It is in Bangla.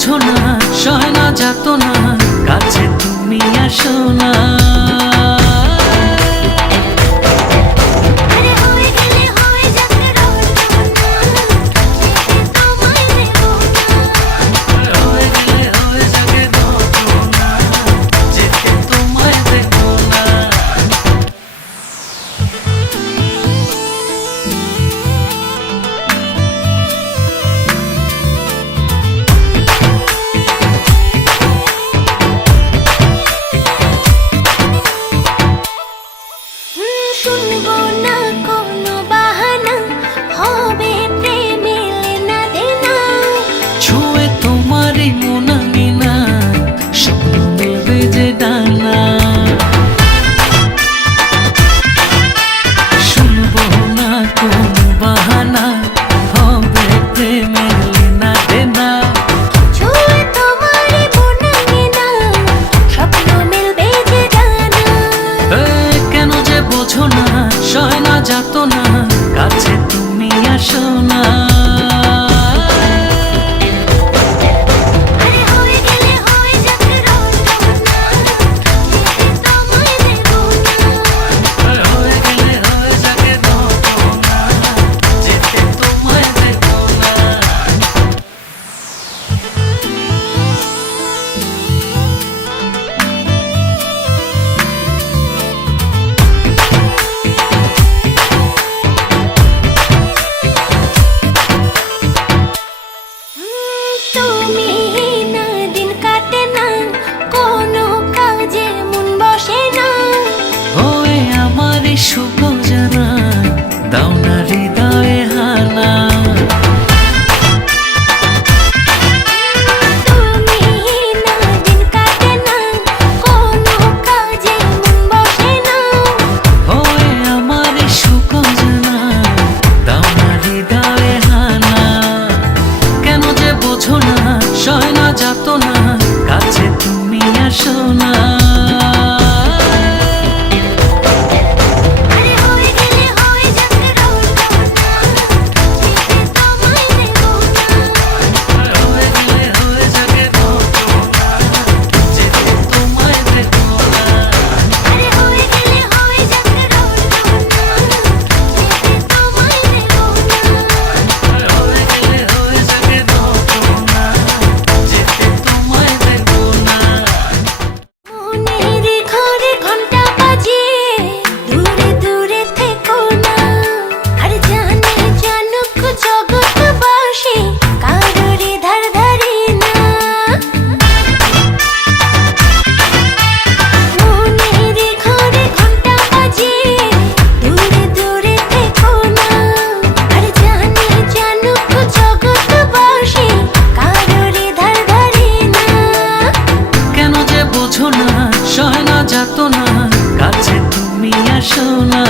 বোঝো না, সয় না যাতো না, কাছে তুমি আসো না। শুনবো না কোনো বাহানা, হবে প্রেমে লেনা দেনা। ছুঁয়ে তোমারই মন আঙিনা, স্বপ্ন মেলবে যে ডানা। শুনবো না কোনো বাহানা, হবে প্রেমে লেনা দেনা। ছুঁয়ে তোমারই মন আঙিনা, স্বপ্ন মিলবে যে জানা। কেন যে বোঝো না, সয় না যাতো না, কাছে তুমি আসো না। তুমি না দিন কাটে না, কোনো কাজে মন বসে না। ওই আমার শুভ জানা, দাও না হৃদয়ে হানা। তুমি না দিন কাটে না, কোনো কাজে মন বসে না। ওই আমার শুভ জানা, দাও না হৃদয়ে হানা। কেন যে বোঝো না, সয় না যাতো না, কাছে তুমি আসো না। বোঝো না, সয় না যাতো না, কাছে তুমি আসো না।